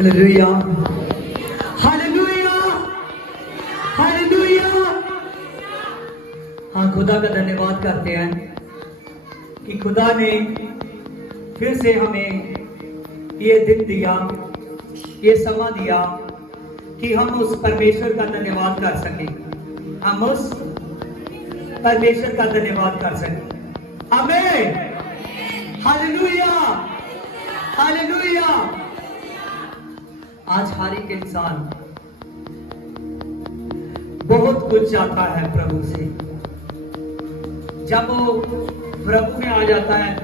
Hallelujah, hallelujah, hallelujah. हाँ, खुदा का धन्यवाद करते हैं कि खुदा ने फिर से हमें ये दिन दिया, ये समय दिया कि हम उस परमेश्वर का धन्यवाद कर सकें। हम उस परमेश्वर का धन्यवाद कर सकें। आमीन, हालेलुया, हालेलुया। आज हर एक इंसान बहुत कुछ चाहता है प्रभु से। जब वो प्रभु में आ जाता है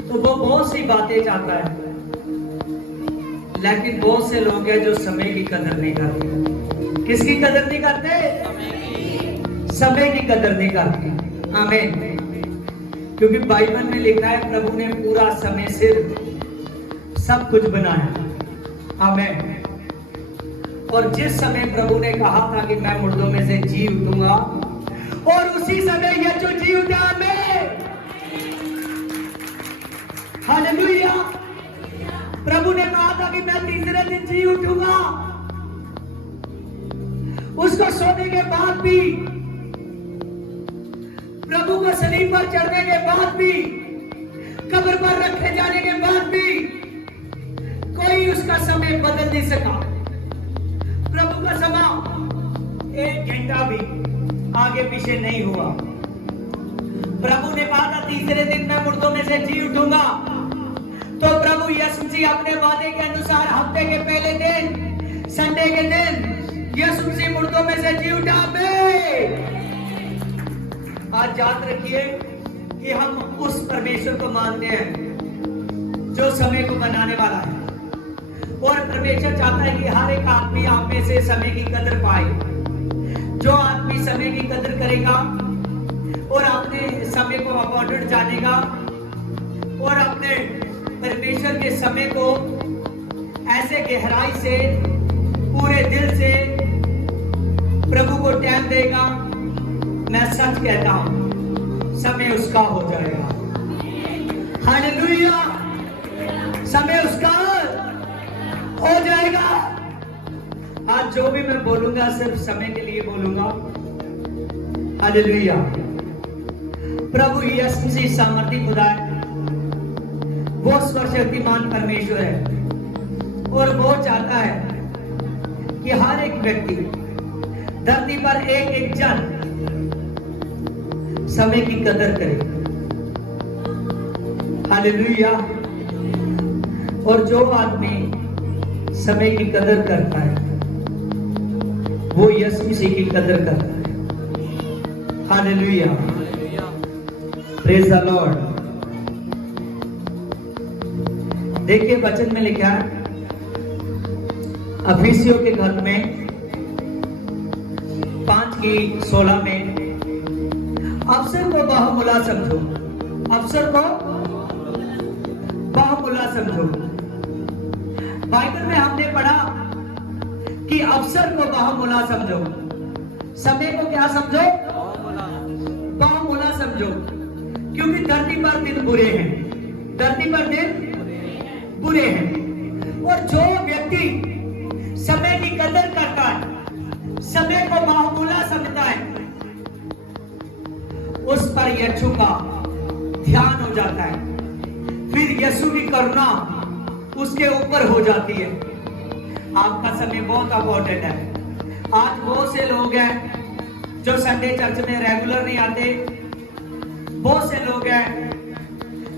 तो वो बहुत सी बातें चाहता है, लेकिन बहुत से लोग हैं जो समय की कदर नहीं करते। किसकी कदर नहीं करते? समय की कदर नहीं करते। आमीन। क्योंकि बाइबल में लिखा है प्रभु ने पूरा समय सिर सब कुछ बनाया। आमीन। और जिस समय प्रभु ने कहा था कि मैं मुर्दों में से जी उठूंगा, और उसी समय यीशु जी उठा। आमीन, हालेलुया। प्रभु ने कहा था कि मैं तीसरे दिन जी उठूंगा। उसको सोने के बाद भी, प्रभु को सलीब पर चढ़ने के बाद भी, कब्र पर रखे जाने के बाद भी कोई उसका समय बदल नहीं सका। प्रभु का समय 1 घंटा भी आगे पीछे नहीं हुआ। प्रभु ने कहा था तीसरे दिन मैं मुर्दों में से जी उठूंगा, तो प्रभु यीशु मसीह अपने वादे के अनुसार हफ्ते के पहले दिन, संडे के दिन यीशु मसीह मुर्दों में से जी उठा। आज याद रखिए कि हम उस परमेश्वर को मानते हैं जो समय को बनाने वाला है, और परमेश्वर चाहता है कि हर एक आदमी आप में से समय की कदर पाए। जो आदमी समय की कदर करेगा और अपने समय को अपॉइंटेड जानेगा और अपने परमेश्वर के समय को ऐसे गहराई से, पूरे दिल से प्रभु को टाइम देगा, मैं सच कहता हूं समय उसका हो जाएगा। हालेलुया, समय उसका हो जाएगा। आज जो भी मैं बोलूंगा सिर्फ समय के लिए बोलूंगा। हालेलुया। प्रभु यीशु मसीह सामर्थी खुदा है, वो सर्वशक्तिमान परमेश्वर है, और वो चाहता है कि हर एक व्यक्ति धरती पर एक एक जन समय की कदर करे। हालेलुया। और जो आदमी समय की कदर करता है वो यीशु मसीह की कदर करता है। Hallelujah, praise the Lord. देखिए वचन में लिखा है अफिसियों के घर में 5:16 में, अवसर को बाहुमुला समझो। अवसर को बाहुमुला समझो। बाइबल में हमने पढ़ा कि अवसर को बाहुमुला समझो, समय को क्या समझो? बाहुमुला समझो। क्योंकि धरती पर दिन बुरे हैं, धरती पर दिन बुरे हैं। और जो व्यक्ति समय की कदर करता है, समय को बाहुमुला समझता है, उस पर यीशु का ध्यान हो जाता है। फिर यीशु की करुणा उसके ऊपर हो जाती है। आपका समय बहुत इंपॉर्टेंट है। आज बहुत से लोग हैं जो संडे चर्च में रेगुलर नहीं आते। बहुत से लोग हैं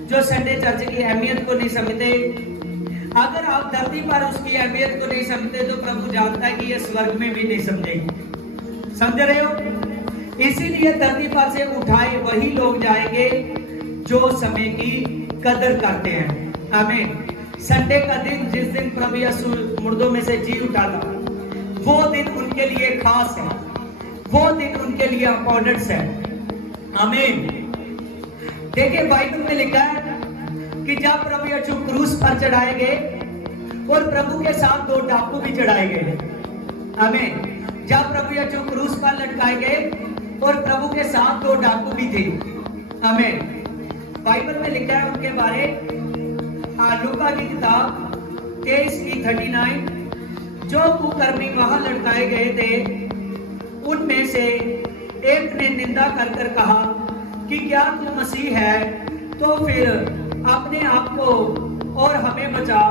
जो संडे चर्च की अहमियत को नहीं समझते। अगर आप धरती पर उसकी अहमियत को नहीं समझते तो प्रभु जानता है कि ये स्वर्ग में भी नहीं समझेंगे। समझ रहे हो? इसीलिए धरती पर से उठाए वही लोग जाएंगे जो समय की कदर करते हैं। आमीन। संडे का दिन, जिस दिन प्रभु यीशु मुर्दों में से जी उठा था, वो दिन उनके लिए खास है, वो दिन उनके लिए इंपॉर्टेंट है। आमीन। देखिए बाइबल में लिखा है कि जब प्रभु यीशु क्रूस पर चढ़ाए गए और प्रभु के साथ 2 डाकू भी चढ़ाए गए। आमीन। जब प्रभु यीशु क्रूस पर लटकाए गए और प्रभु के साथ 2 डाकू भी थे। आमीन। बाइबल में लिखा है उनके बारे, लूका की किताब 23:39 जो कुकर्मी वहां लटकाए गए थे उनमें से एक ने निंदा कर कर कहा कि क्या तू मसीह है तो फिर अपने आप को और हमें बचा।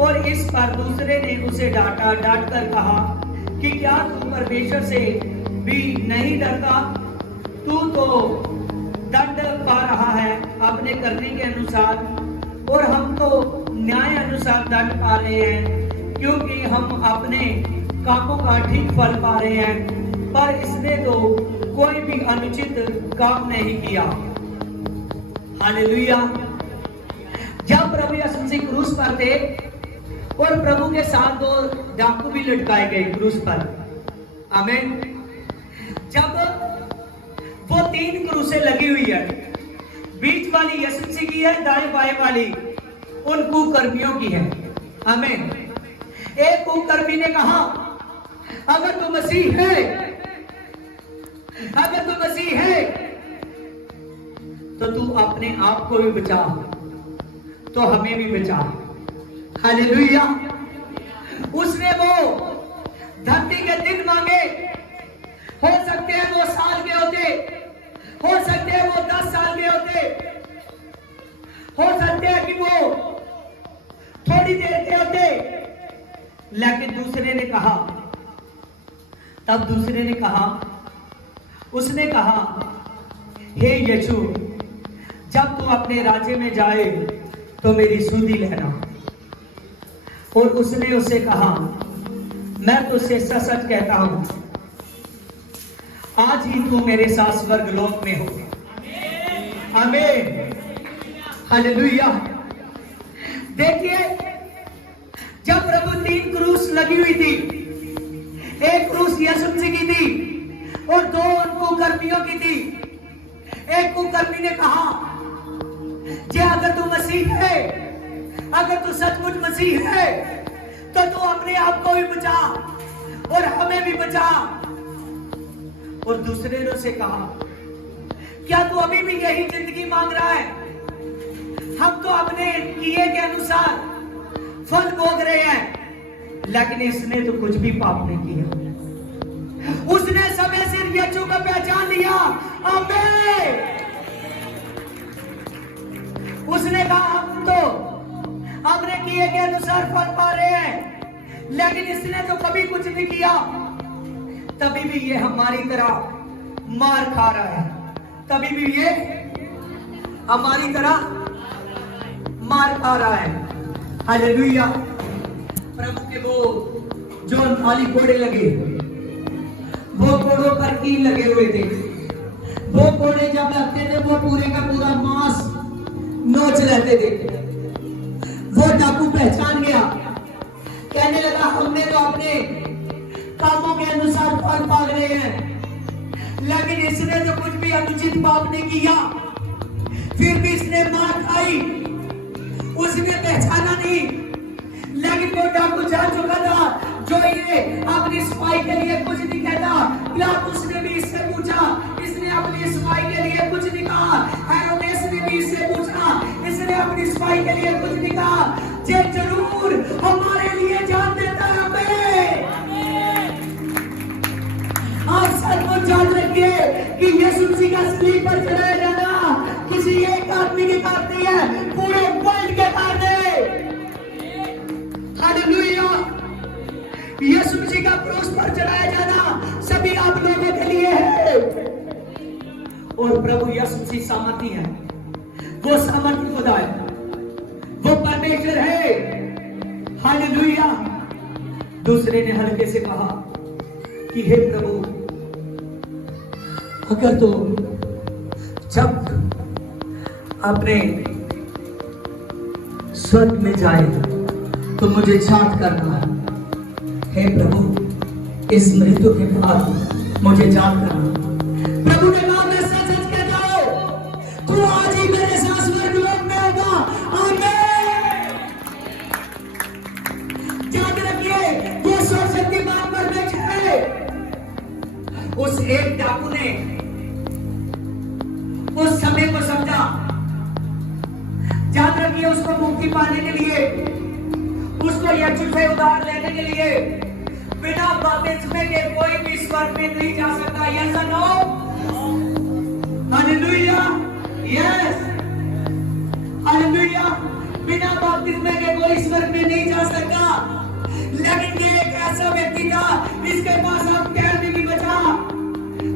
और इस पर दूसरे ने उसे डांट कर कहा कि क्या तू परमेश्वर से भी नहीं डरता, तू तो दंड पा रहा है अपने करने के अनुसार और हम तो न्याय अनुसार दंड पा रहे हैं, क्योंकि हम अपने कामों का ठीक फल पा रहे हैं, पर इसने तो कोई भी अनुचित काम नहीं किया। हालेलुया। जब प्रभु यीशु मसीह क्रूस पर थे और प्रभु के साथ 2 डाकू भी लटकाए गए क्रूस पर, आमीन। जब वो 3 क्रूसें लगी हुई है, बीच वाली यीशु मसीह की है, दाएं बाएं वाली उन कुकर्मियों की है, आमीन। एक कुकर्मी ने कहा अगर तू मसीह है, अगर तू मसीह है तो तू अपने आप को भी बचा, तो हमें भी बचा। हालेलुया। उसने वो धरती के दिन मांगे, हो सकते हैं वो साल के होते, हो सकते हैं वो 10 साल के होते, हो सकते हैं कि वो थोड़ी देर के होते, लेकिन दूसरे ने कहा, तब दूसरे ने कहा, उसने कहा हे यीशु जब तू अपने राज्य में जाए तो मेरी सुधि लेना। और उसने उससे कहा मैं तुझसे सच कहता हूं आज ही तू मेरे साथ स्वर्गलोक में हो। आमीन। हालेलुया। देखिए जब प्रभु 3 क्रूस लगी हुई थी, एक क्रूस यीशु मसीह की थी और 2 उनको कर्मियों की थी। एक कुकर्मी ने कहा जे अगर तू मसीह है, अगर तू सचमुच मसीह है तो तू अपने आप को भी बचा और हमें भी बचा। और दूसरे ने उसे कहा क्या तू अभी भी यही जिंदगी मांग रहा है? हम तो अपने किए के अनुसार फल भोग रहे हैं, लेकिन इसने तो कुछ भी पाप नहीं किया। उसने समय सिर्फ यीशु को पहचान लिया। आमीन। उसने कहा हम तो अपने किए के अनुसार फल पा रहे हैं, लेकिन इसने तो कभी कुछ नहीं किया। तभी भी ये हमारी तरह मार खा रहा है, तभी भी ये हमारी तरह मार खा रहा है। हालेलुया। प्रभु के वो जो खाली कोड़े लगे, वो कोड़ों पर कील लगे हुए थे। वो कोड़े जब लगते थे वो पूरे का पूरा मांस नोच लेते थे। वो डाकू पहचान गया, कहने लगा हमने तो अपने कामों के अनुसार फल पा रहे हैं, लेकिन इसने तो कुछ भी अनुचित पाप नहीं किया। फिर भी इसने मार खाई, उसने पहचाना नहीं। लेकिन वो डाकू जान चुका था जो ये अपनी सफाई के लिए कुछ नहीं कहता। पिलातुस ने भी इससे पूछा, इसने अपनी सफाई के लिए कुछ नहीं कहा। हेरोदेस ने भी इससे पूछा, इसने अपनी सफाई के लिए कुछ नहीं कहा। जे जरूर हमारे लिए जान देता है। आप सचमुच जान रखिए कि यीशु मसीह का सलीब पर चढ़ाया जाना किसी एक आदमी के काम नहीं है, पूरे वर्ल्ड के काम है। हालेलुया। यीशु मसीह का क्रूस पर चढ़ाया जाना सभी आप लोगों के लिए है। और प्रभु यीशु मसीह सामर्थी है, वो सामर्थी खुदा है, वो परमेश्वर है। हालेलुया। दूसरे ने हल्के से कहा कि हे प्रभु अगर तो जब अपने स्वर्ग में जाए तो मुझे छाट करना। हे प्रभु इस मृत्यु के बाद मुझे जान करना। प्रभु ने कहा मैं सच सच कहता हूं तू आज ही मेरे साथ स्वर्गलोक में होगा। आमीन। याद रखिए वो सर्वशक्तिमान परमेश्वर है। उस एक डाकू ने उस समय को समझा। याद रखिए उसको मुक्ति पाने के लिए उसको यीशु से उधार लेने के लिए बिना बपतिस्मे के कोई भी स्वर्ग में नहीं जा सकता। यस और नो? Hallelujah, yes, hallelujah. बिना बपतिस्मे के कोई स्वर्ग में नहीं जा सकता। लेकिन ये एक ऐसा व्यक्ति था, इसके पास अब पैर भी नहीं बचा।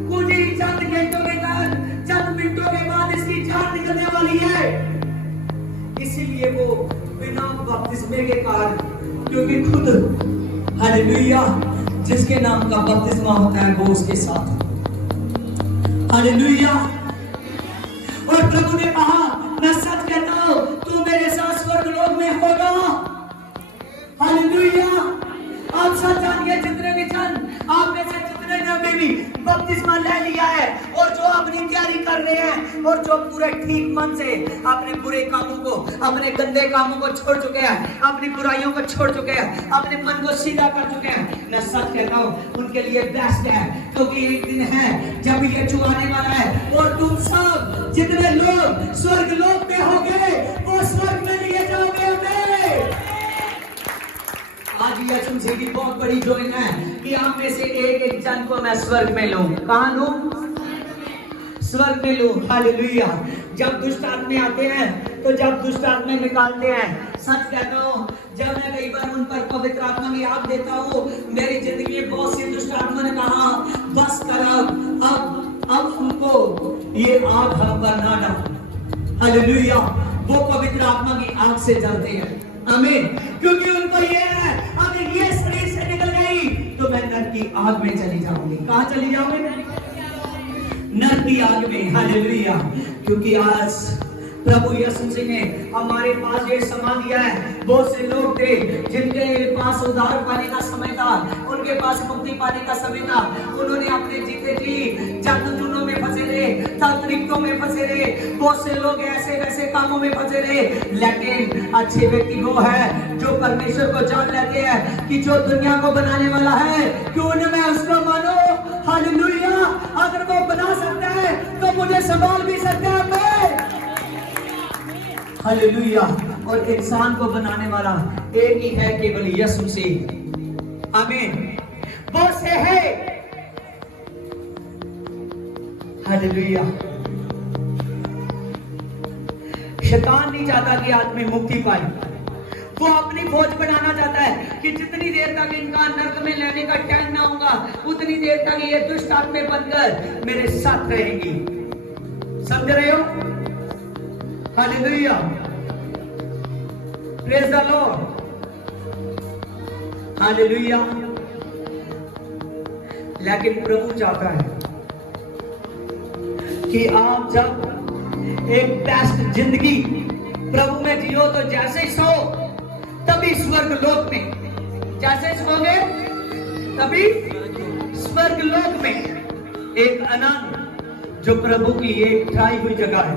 कुछ ही चंद घंटों के बाद, चंद मिनटों के बाद इसकी जान निकलने वाली है। इसीलिए वो बिना बपतिस्मे के कारण, क्योंकि खुद हालेलुया जिसके नाम का बपतिस्मा होता है वो उसके साथ, हालेलुया। और प्रभु ने कहा, मैं सच कहता हूं तू मेरे साथ स्वर्ग लोक में होगा। हालेलुया। आप सच जानिए, जितने भी जन आप में से जितने ने भी बपतिस्मा ले लिया है और जो अपनी तैयारी कर रहे हैं और जो पूरे ठीक मन से अपने बुरे कामों को, अपने गंदे कामों को छोड़ चुके हैं, अपनी बुराइयों को छोड़ चुके हैं, अपने मन को सीधा कर चुके हैं, मैं सच कहता हूँ उनके लिए बेस्ट है। क्योंकि एक दिन है जब यीशु आने वाला है और तुम सब जितने लोग स्वर्ग लोक में होंगे वो स्वर्ग में लिए जाओगे। आज यीशु से की बहुत बड़ी जोइन है कि आप में से एक एक जन को मैं स्वर्ग में लूं। कहां लूं? स्वर्ग में लूं। हालेलुया। जब दुष्ट आत्मे आते हैं तो जब दुष्ट आत्मे निकालते हैं, सच कहता हूं जब मैं कई बार उन पर पवित्र आत्मा की आग देता हूं, मेरी जिंदगी में बहुत सी दुष्ट आत्मा ने कहा बस कर, अब उनको ये आग हम पर ना डाल। हालेलुया। वो पवित्र आत्मा की आग से जलते हैं। आमीन। क्योंकि उनको ये है अगर ये शरीर से निकल गई तो मैं नरक की आग में चली जाऊंगी। कहां चली जाऊंगी? नरक की आग में। हालेलुया। क्योंकि आज प्रभु यीशु मसीह ने हमारे पास ये सामान दिया है। बहुत से लोग थे जिनके पास उद्धार पाने का समय था, उनके पास मुक्ति पाने का समय था, उन्होंने अपने जीते जी जादूटोनों में फंसे रहे, तांत्रिकों में फंसे रहे, बहुत से लोग ऐसे वैसे कामों में फंसे रहे। लेकिन अच्छे व्यक्ति वो है जो परमेश्वर को जान लेते हैं कि जो दुनिया को बनाने वाला है, क्यों न मैं उसको मानो। हालेलुया। अगर वो बना सकता है तो मुझे संभाल भी सकता है। हालेलुया। और इंसान को बनाने वाला एक ही है, केवल यीशु मसीह। आमीन। वो से है। हालेलुया। शैतान नहीं चाहता कि आदमी मुक्ति पाए, वो अपनी फौज बनाना चाहता है कि जितनी देर तक इनका नरक में लेने का टाइम ना होगा उतनी देर तक ये दुष्ट आत्मे बनकर मेरे साथ रहेंगी। समझ रहे हो? Hallelujah. Praise the Lord. Hallelujah. लेकिन प्रभु चाहता है कि आप जब एक बेस्ट जिंदगी प्रभु में जियो तो जैसे ही सो तभी स्वर्ग लोक में, जैसे सोओगे तभी स्वर्ग लोक में एक आनंद जो प्रभु की एक ठाई हुई जगह है।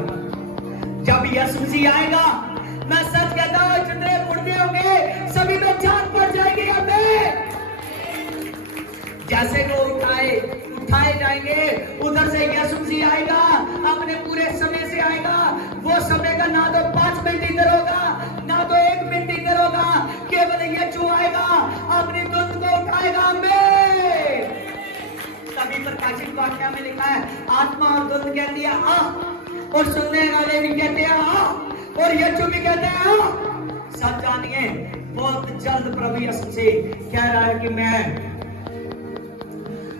जब यीशु मसीह आएगा, मैं सच कहता हूं जितने मुर्दे होंगे सभी लोग जान पड़ जाएंगे। यहाँ पे जैसे वो उठाए जाएंगे, उधर से यीशु मसीह आएगा, अपने पूरे समय से आएगा। वो समय का ना तो 5 मिनट इधर होगा, ना तो 1 मिनट इधर होगा, केवल यीशु आएगा, अपनी धुंध को उठाएगा। में तभी प्रकाशित वाक्य में लिखा है, आत्मा और धुंध कहती है आ, और सुनने वाले भी कहते हैं आ, और यीशु भी कहते हैं आ। सब जानिए बहुत जल्द प्रभु यीशु से कह रहा है कि मैं,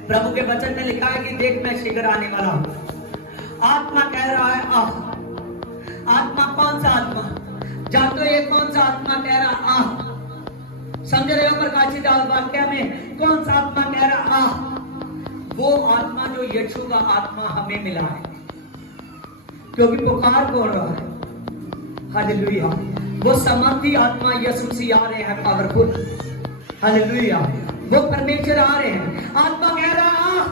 प्रभु के वचन में लिखा है कि देख मैं शीघ्र आने वाला हूं। आत्मा कह रहा है आ। आत्मा कौन सा आत्मा? जानते हो ये कौन सा आत्मा कह रहा आ? समझ रहे हो? प्रकाशित वाक्य में कौन सा आत्मा कह रहा आ? वो आत्मा जो यीशु का आत्मा हमें मिला है। क्योंकि पुकार कौन रहा है? हालेलुया। वो समर्थी आत्मा यीशु मसीह आ रहे हैं, पावरफुल। हालेलुया। वो परमेश्वर आ रहे हैं, आत्मा कह रहा आ।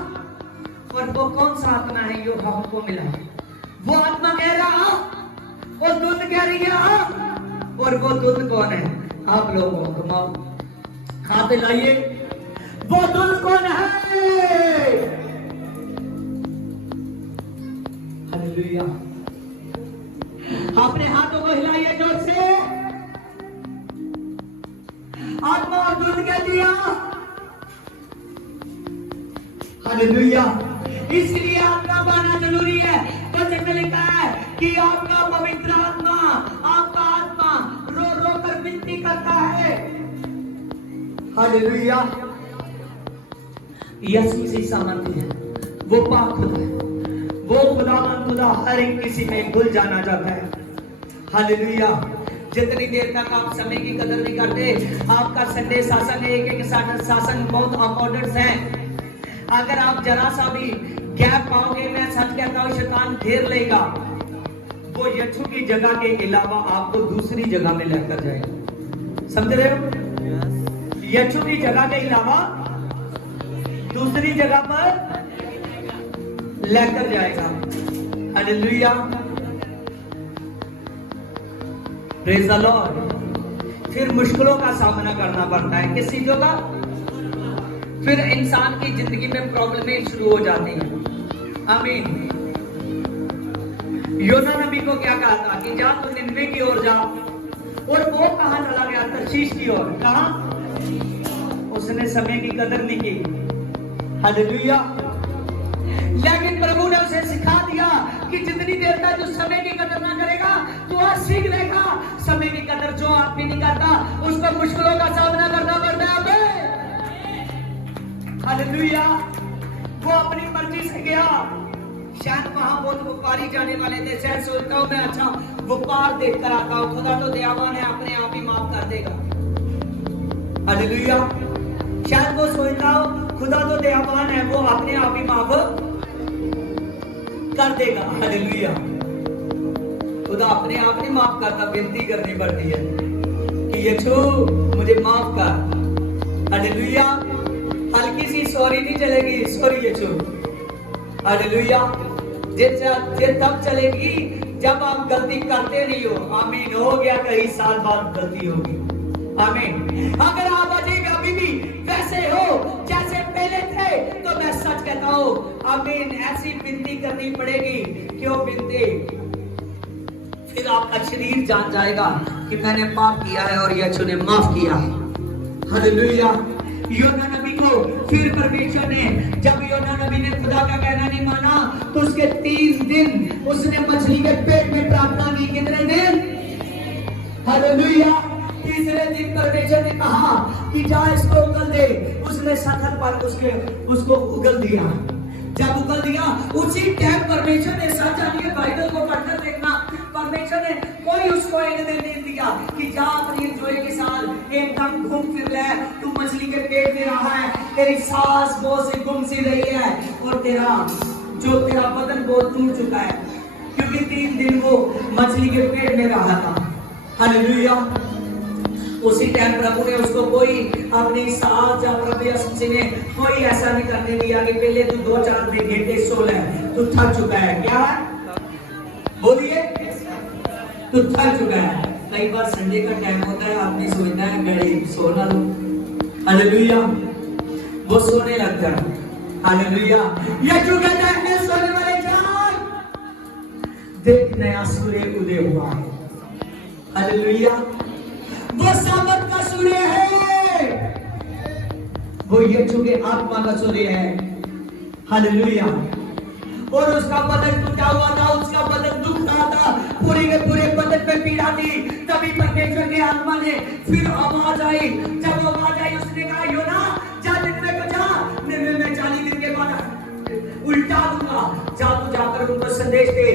और वो कौन सा आत्मा है जो हमको मिला है? वो आत्मा कह रहा आ और दूध कह रही है आ। और वो दूध कौन है? आप लोगों को कमाओ, हाथ लाइए। वो दूध कौन है? हालेलुया। अपने हाथों को हिलाइए जोर से। हालेलुया। इसलिए आपका पाना जरूरी है। वचन में लिखा है कि आपका पवित्र आत्मा, आपका आत्मा रो रो कर विनती करता है। हालेलुया। यीशु से सामर्थ्य है, वो पाक खुदा है, वो खुदा हर एक किसी में घुल जाना चाहता है। हालेलुया। जितनी देर तक आप समय की कदर नहीं करते, आपका संडे शासन एक शासन बहुत अकॉर्डेंस है। अगर आप जरा सा भी गैप पाओगे, मैं सच कहता हूं शैतान घेर लेगा। वो यीशु की जगह के अलावा आपको दूसरी जगह में लेकर जाएगा। समझ रहे हो? यीशु की जगह के अलावा दूसरी जगह पर लेकर जाएगा। हालेलुया। Praise the Lord. फिर मुश्किलों का सामना करना पड़ता है। किस चीजों का? फिर इंसान की जिंदगी में प्रॉब्लमें शुरू हो जाती हैं। आमीन। योना नबी को क्या कहा था कि जा तू निन्वे की ओर जा, और वो कहां चला गया? तर्शीश की ओर। कहां? उसने समय की कदर नहीं की। हालेलुया। लेकिन प्रभु ने उसे सिखा दिया कि जितनी देर तक जो समय की कदर ना करेगा तो आज सीख लेगा समय की कदर। जो आदमी नहीं करता उसको मुश्किलों का सामना करना पड़ता है। हालेलुया। वो अपनी मर्जी से गया। शायद वहां बहुत व्यापारी जाने वाले थे। शायद सोचता हूं मैं अच्छा व्यापार देख कर आता हूं, खुदा तो दयावान है, अपने आप ही माफ कर देगा। हालेलुया। शायद वो सोचता हो खुदा तो दयावान है, वो अपने आप ही माफ कर देगा। हालेलुया। खुदा अपने आप नहीं माफ करता, विनती करनी पड़ती है कि यीशु मुझे माफ कर। हालेलुया। हल्की सी सॉरी नहीं चलेगी, सॉरी यीशु। हालेलुया। ये तब चलेगी जब आप गलती करते नहीं हो। आमीन। हो गया कई साल बाद गलती होगी। आमीन। अगर आप अजय अभी भी वैसे हो जैसे पहले थे तो मैं सच कहता हूं, आमीन, ऐसी विनती करनी पड़ेगी। क्यों विनती? फिर आपका शरीर जान जाएगा कि मैंने पाप किया है और यीशु ने माफ किया। हालेलुया। योना नबी को फिर परमेश्वर ने, जब योना नबी ने खुदा का कहना नहीं माना तो उसके 3 दिन उसने मछली के पेट में प्रार्थना की। कितने दिन? हालेलुया। तीसरे दिन परमेश्वर ने कहा कि जा इसको उगल दे। उसने सतह पर उसको उगल दिया। जब उगल दिया उसी टाइम परमेश्वर ने, सच जानिए बाइबल को पढ़कर देखना, परमेश्वर ने कोई उसको एक दिन नहीं दिया कि जा अपनी एंजॉय के साथ एकदम घूम फिर ले। तू मछली के पेट में रहा है, तेरी सांस बहुत सी गुम सी रही है और तेरा बदन बहुत टूट चुका है, क्योंकि 3 दिन वो मछली के पेट में रहा था। हालेलुया। उसी टाइम प्रभु ने उसको कोई अपनी सांस या प्रभु यीशु ने कोई ऐसा नहीं करने दिया कि पहले तू 2-4 घंटे सो ले, तू थक चुका है। क्या है? बोलिए, तू थक चुका है। कई बार संडे का टाइम होता है, आदमी सोचता है गड़ी सोना लो। हालेलुया। वो सोने लगता है। हालेलुया। यीशु कहता है सोने वाले जाग, देख नया सूर्य उदय हुआ है। हालेलुया। वो सामर्थ का सूर्य है, वो यीशु के आत्मा का सूर्य है। हालेलुया। और उसका बदन टूटा हुआ था, उसका बदन दुख रहा था, पूरे के पूरे बदन में पीड़ा थी। तभी परमेश्वर के आत्मा ने फिर आवाज आई। जब आवाज आई उसने कहा योना जा निन्वे को जा, निन्वे में 40 दिन के बाद उल्टा दूंगा। जा तू जाकर उनको संदेश दे।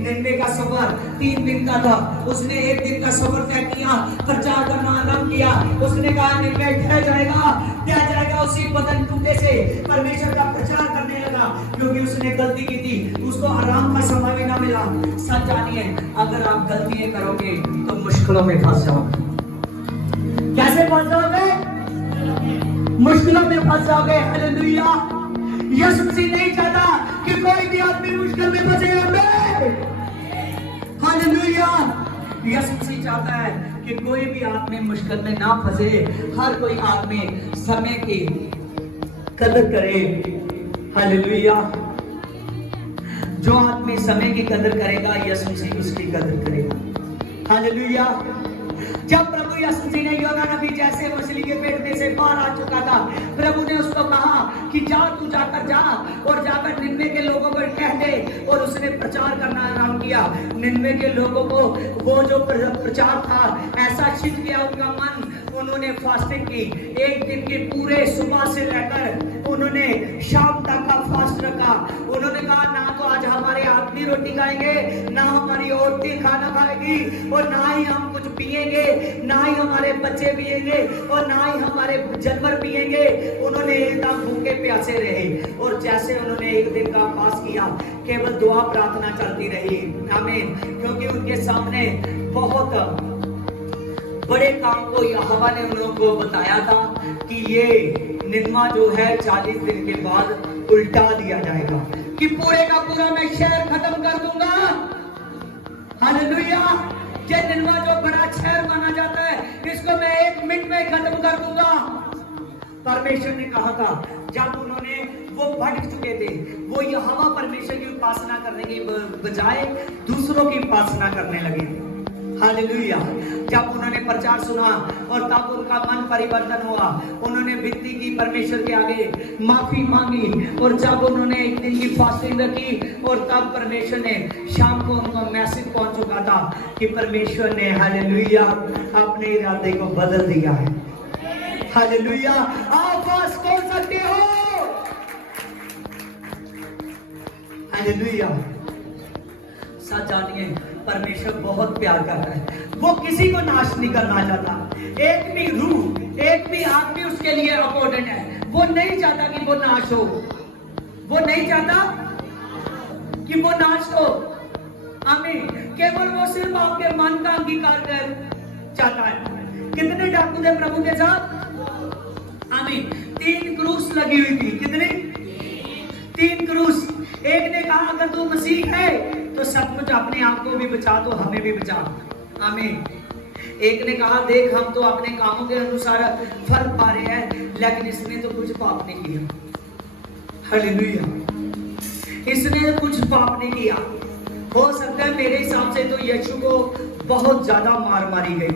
निन्वे का सफर 3 दिन का था। उसने 1 दिन का सफर तय किया, प्रचार करना आरंभ किया। उसने कहा निन्वे ढह जाएगा। उसी बदन टूटे से परमेश्वर का प्रचार करने लगा, क्योंकि उसने गलती की थी, उसको आराम का समय भी ना मिला। सच जानिए, अगर आप गलतियां करोगे तो मुश्किलों में फंस जाओगे। कैसे फंस जाओगे? मुश्किलों में फंस जाओगे। हालेलुया। यीशु मसीह नहीं चाहता कि कोई भी आदमी मुश्किल में फंसे। हालेलुया। यीशु मसीह चाहता है कि कोई भी आदमी मुश्किल में ना फंसे। हर कोई आदमी समय की कदर करे। हालेलुया। जो आदमी समय की कदर करेगा, यीशु मसीह उसकी कदर करेगा। हालेलुया। जब प्रभु यीशु मसीह ने योना नबी जैसे मछली के पेट में से बाहर आ चुका था, प्रभु ने उसको कहा कि तू जाकर जा और जाकर निन्वे के लोगों को कह दे। और उसने प्रचार करना आरंभ किया। निन्वे के लोगों को वो जो प्रचार था ऐसा छिप गया उनका मन। उन्होंने फास्टिंग की, एक दिन के पूरे सुबह से लेकर उन्होंने शाम तक का फास्ट रखा। उन्होंने कहा ना तो आज हमारे आदमी रोटी खाएंगे, ना हमारी औरतें खाना खाएगी, और ना ही हम कुछ पिएंगे, ना ही हमारे बच्चे पिएंगे, और ना ही हमारे जानवर पिएंगे। उन्होंने एकदम भूखे प्यासे रहे। और जैसे उन्होंने एक दिन का फास्ट किया, केवल दुआ प्रार्थना चलती रही। आमीन। क्योंकि उनके सामने बहुत बड़े काम को यहोवा ने उन लोगों को बताया था कि ये निन्वा जो है 40 दिन के बाद उल्टा दिया जाएगा, कि पूरे का पूरा मैं शहर खत्म कर दूंगा। हालेलुया। ये निन्वा जो बड़ा शहर माना जाता है, इसको मैं 1 मिनट में खत्म कर दूंगा। परमेश्वर ने कहा था, जब उन्होंने वो भटक चुके थे, वो यहोवा परमेश्वर की उपासना करने की बजाय दूसरों की उपासना करने लगे। हालेलुया। जब उन्होंने प्रचार सुना और तब उनका मन परिवर्तन हुआ। उन्होंने विनती की परमेश्वर के आगे, माफी मांगी, और जब उन्होंने एक दिन की फास्टिंग रखी और तब परमेश्वर ने शाम को उनका मैसेज पहुंच चुका था कि परमेश्वर ने हालेलुया अपने इरादे को बदल दिया है। हालेलुया। आप फास्ट खोल सकते हो। हालेलुया। सच जानिए, परमेश्वर बहुत प्यार करता है। वो किसी को नाश नहीं करना चाहता। एक भी रूह, एक भी आदमी उसके लिए इम्पोर्टेंट है। वो नहीं चाहता कि वो नाश हो। वो नहीं चाहता कि वो नाश हो। आमीन। केवल वो सिर्फ आपके मन का अंगीकार कर चाहता है। कितने डाकू थे प्रभु के साथ? आमीन। 3 क्रूस लगी हुई थी। कितने? 3 क्रूस। एक ने कहा अगर तू मसीह है तो सचमुच अपने आप को भी बचा, तो हमें भी बचा। आमीन। एक ने कहा देख हम तो अपने कामों के अनुसार फल पा रहे हैं, लेकिन इसने तो कुछ पाप नहीं किया। हालेलुया। इसने कुछ पाप नहीं किया। हो सकता है मेरे हिसाब से तो यीशु को बहुत ज्यादा मार मारी गई।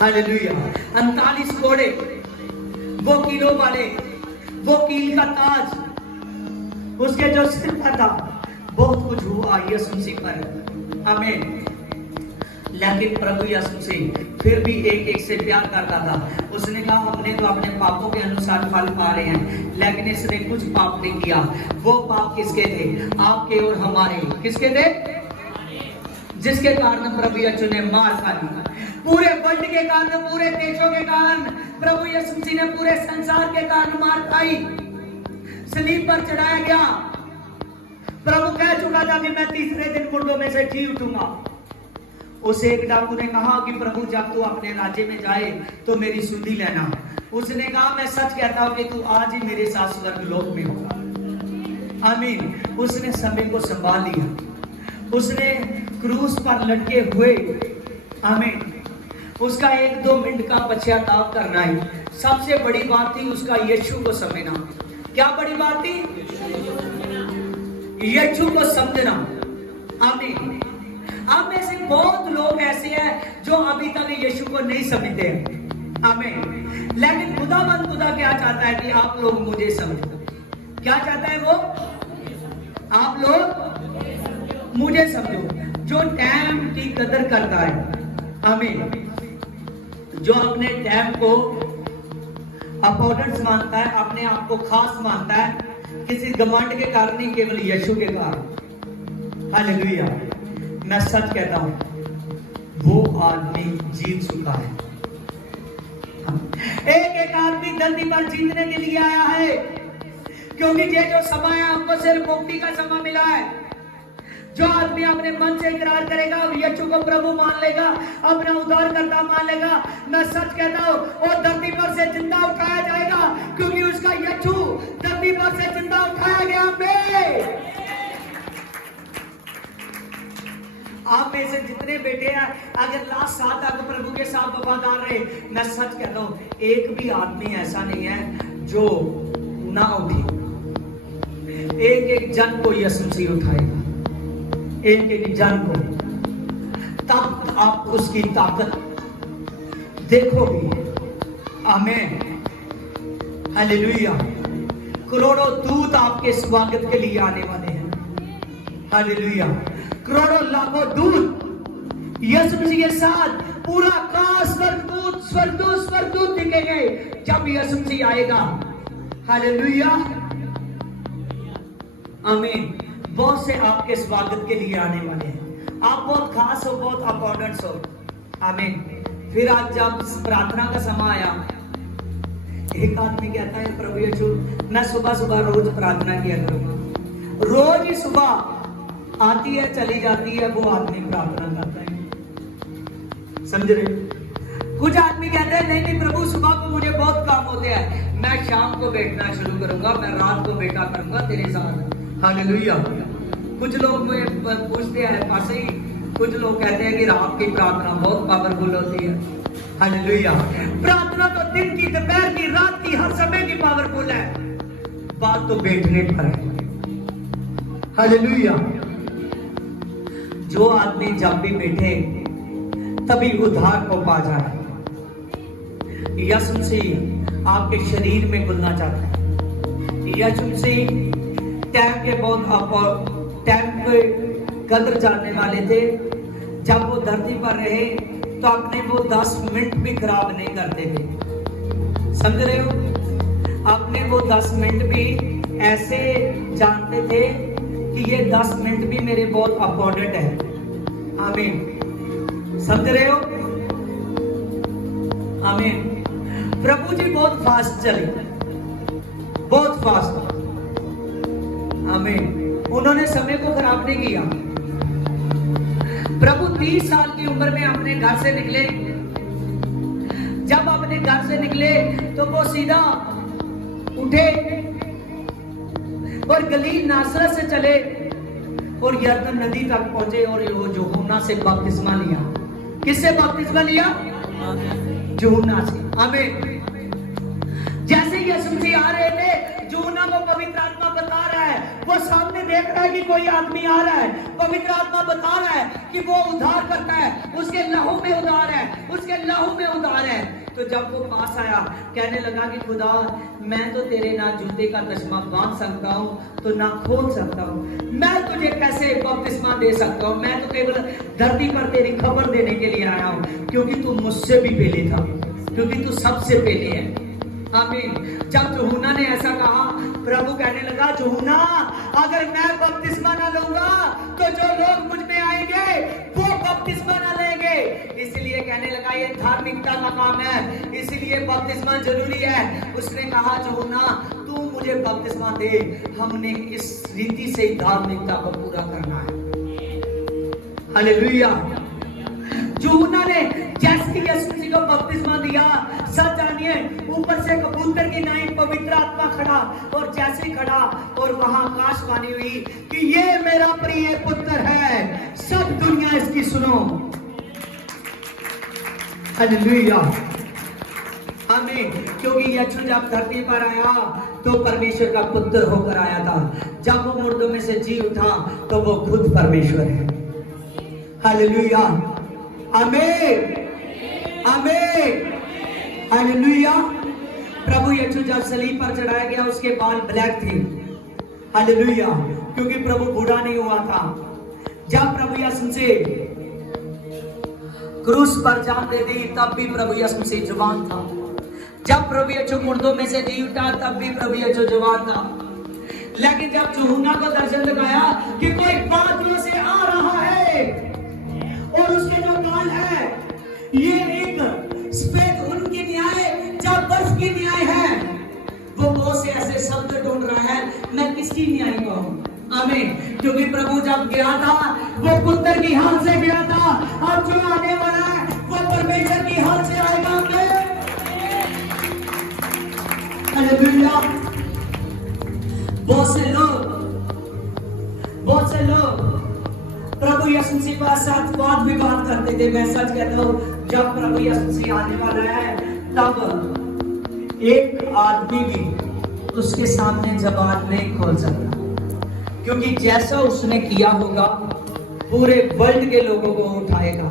हालेलुया। 39 घोड़े, वो कीलों वाले, वो कील का ताज उसके जो सिर पर था, बहुत कुछ हुआ यीशु मसीह पर। आमीन। लेकिन प्रभु यीशु मसीह फिर भी एक से प्यार करता था। उसने कहा हमने तो अपने पापों के अनुसार फल पा रहे हैं, लेकिन इसने कुछ पाप नहीं किया। वो पाप किसके थे? आपके और हमारे। किसके थे? जिसके कारण प्रभु यीशु ने मार खाई। पूरे वर्ल्ड के कारण, पूरे देशों के कारण, प्रभु यीशु मसीह ने पूरे संसार के कारण मार खाई। सलीब पर चढ़ाया गया। प्रभु कह चुका था कि मैं तीसरे दिन मुर्दों में से जी उठूंगा। उसे एक डाकू ने कहा कि प्रभु जब तू अपने राज्य में जाए तो मेरी सुधि लेना। उसने कहा मैं सच कहता हूं कि तू आज ही मेरे साथ स्वर्गलोक में होगा। आमीन। उसने समय को संभाल लिया। उसने क्रूस पर लटके हुए, आमीन, उसका 1-2 मिनट का पश्चाताप करना ही सबसे बड़ी बात थी। उसका यीशु को समझना। क्या बड़ी बात थी? यीशु को समझना। आमीन। आप में से बहुत लोग ऐसे हैं जो अभी तक यीशु को नहीं समझते हैं। आमीन। लेकिन खुदा क्या चाहता है कि आप लोग मुझे समझो। क्या चाहता है वो? आप लोग मुझे समझो। जो टाइम की कदर करता है, आमीन, जो अपने टाइम को इंपॉर्टेंट मानता है, अपने आप को खास मानता है, किसी घमंड के कारण नहीं, केवल यीशु के कारण। हालेलुया। मैं सच कहता हूं, वो आदमी जीत चुका है। एक आदमी धरती पर जीतने के लिए आया है, क्योंकि ये जो समय है हमको सिर्फ मुक्ति का समय मिला है। जो आदमी अपने मन से इकरार करेगा, यीशु को प्रभु मान लेगा, अपना उद्धारकर्ता मान लेगा, मैं सच कहता हूं वो धरती पर से जिंदा उठाया जाएगा, क्योंकि उसका यीशु धरती पर से जिंदा उठाया गया। आप में से जितने बेटे हैं, अगर लास्ट साल तक प्रभु के साथ वफादार रहे, मैं सच कहता हूं एक भी आदमी ऐसा नहीं है जो ना उठे। एक जन को यीशु मसीह उठाएगा, एक जन को। तब आप उसकी ताकत देखोगे। आमीन। हालेलुया। करोड़ों दूत आपके स्वागत के लिए आने वाले हैं। हालेलुया। करोड़ों लाखों दूत यीशु मसीह के साथ पूरा आकाश स्वर्गदूत दिखेंगे जब यीशु मसीह आएगा। हालेलुया, आमीन। बहुत से आपके स्वागत के लिए आने वाले हैं। आप बहुत खास हो, बहुत अपॉर्चुनिट हो। आमीन। फिर आज जब प्रार्थना का समय आया, एक आदमी कहता है, प्रभु यीशु मैं सुबह सुबह रोज प्रार्थना किया करूंगा। रोज ही सुबह आती है चली जाती है, वो आदमी प्रार्थना करता है। समझ रहे? कुछ आदमी कहते हैं नहीं नहीं प्रभु सुबह को मुझे बहुत काम होते हैं, मैं शाम को बैठना शुरू करूंगा, मैं रात को बैठा करूंगा तेरे साथ। हालेलुया। कुछ लोग मुझे पूछते हैं पास ही, कुछ लोग कहते हैं कि रात की प्रार्थना बहुत पावरफुल होती है। हालेलुया। प्रार्थना तो दिन की, दोपहर की, रात की, हर समय की पावरफुल है। बात तो बैठने पर है। हालेलुया। जो आदमी जब भी बैठे तभी उद्धार को पा जाए। यीशु मसीह आपके शरीर में घुलना चाहता है। यीशु मसीह टाइम के बहुत टाइम पे कदर जानने वाले थे। जब वो धरती पर रहे तो अपने वो 10 मिनट भी खराब नहीं करते थे। समझ रहे हो? अपने वो 10 मिनट भी ऐसे जानते थे कि ये 10 मिनट भी मेरे बहुत इंपॉर्टेंट है। आमीन। समझ रहे हो? आमीन। प्रभु जी बहुत फास्ट चले, बहुत फास्ट। आमीन। उन्होंने समय को खराब नहीं किया। प्रभु 30 साल की उम्र में अपने घर से निकले। जब अपने घर से निकले तो वो सीधा उठे और गलील नासरत से चले और यरदन नदी तक पहुंचे और वो यूहन्ना से बपतिस्मा लिया। किससे बपतिस्मा लिया? यूहन्ना से। आमीन। जैसे यीशु मसीह आ रहे थे, यूहन्ना को पवित्र आत्मा बता रहा है, वो सामने देख रहा है कि कोई आदमी आ रहा है। पवित्र आत्मा बता रहा है कि वो उद्धार करता है, उसके लहू में उद्धार है, उसके लहू में उद्धार है। तो जब वो पास आया, कहने लगा कि खुदा मैं तो तेरे ना जूते का तस्मा बांध सकता हूँ तो ना खोल सकता हूँ, मैं तुझे कैसे बपतिस्मा दे सकता हूँ? मैं तो केवल धरती पर तेरी खबर देने के लिए आया हूँ, क्योंकि तू मुझसे भी पहले था, क्योंकि तू सबसे पहले है। आमीन। जब यूहन्ना ने ऐसा कहा, प्रभु कहने लगा यूहन्ना अगर मैं बपतिस्मा ना लूंगा तो जो लोग मुझ में आएंगे वो बपतिस्मा ना लेंगे। इसलिए कहने लगा ये धार्मिकता का काम है, इसलिए बपतिस्मा जरूरी है। उसने कहा यूहन्ना तू मुझे बपतिस्मा दे, हमने इस रीति से धार्मिकता को पूरा करना है। हालेलुया। यूहन्ना ने जैसे यीशु मसीह को बपतिस्मा दिया, सब जानिए ऊपर से कबूतर की नाई पवित्र आत्मा खड़ा, और जैसे ही खड़ा और वहां आकाशवाणी हुई कि ये मेरा प्रिय पुत्र है, सब दुनिया इसकी सुनो। हालेलुया। आमीन। क्योंकि यीशु जब धरती पर आया तो परमेश्वर का पुत्र होकर आया था। जब वो मुर्दों में से जी उठा तो वो खुद परमेश्वर है। हालेलुया। आमीन। आमीन। हालेलुया। प्रभु यीशु जब सलीब पर चढ़ाया गया उसके बाल ब्लैक थे। हालेलुया। क्योंकि प्रभु बूढ़ा नहीं हुआ था। जब प्रभु यीशु से क्रूस पर जान दे दी तब भी प्रभु यीशु से जवान था। जब प्रभु यीशु मुर्दों में से जी उठा तब भी प्रभु यीशु जवान था। लेकिन जब यूहन्ना को दर्शन दिखाया कि कोई बादलों से आ रहा है और उसके जो गाल है ये एक सफेद ऊन की न्याय जब बर्फ की न्याय है, वो बहुत से ऐसे शब्द ढूंढ रहा है मैं किसकी न्याय कहूं। आमीन। क्योंकि प्रभु जब गया था वो पुत्र की हाथ से गया था, अब जो आने वाला है वो परमेश्वर की हाथ से आएगा। हालेलुया। बहुत से लोग प्रभु यीशु मसीह के साथ वाद विवाद करते थे। मैं सच कहता हूँ जब प्रभु यीशु मसीह आने वाला है तब एक आदमी भी उसके सामने जबान नहीं खोल सकता, क्योंकि जैसा उसने किया होगा पूरे वर्ल्ड के लोगों को उठाएगा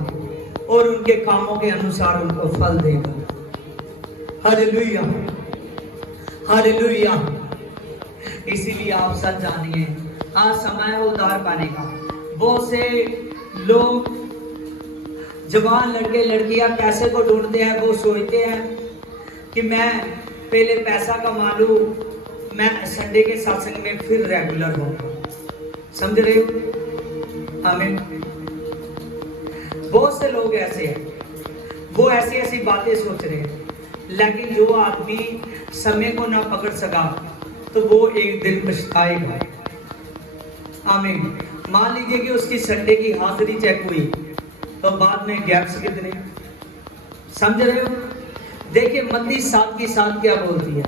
और उनके कामों के अनुसार उनको फल देगा। हालेलुया। हालेलुया। इसीलिए आप सच जानिए, आज समय है उद्धार पाने का। बहुत से लोग, जवान लड़के लड़कियां पैसे को ढूंढते हैं। वो सोचते हैं कि मैं पहले पैसा कमा लूं, मैं संडे के सत्संग में फिर रेगुलर हूं। समझ रहे हो? आमीन। बहुत से लोग ऐसे हैं, वो ऐसी ऐसी बातें सोच रहे हैं, लेकिन जो आदमी समय को ना पकड़ सका तो वो एक दिन पछताएगा। आमीन। मान लीजिए कि उसकी संडे की हाजिरी चेक हुई तो बाद में गैप्स कितने, समझ रहे हो? देखिए मत्ती 7:7 क्या बोलती है।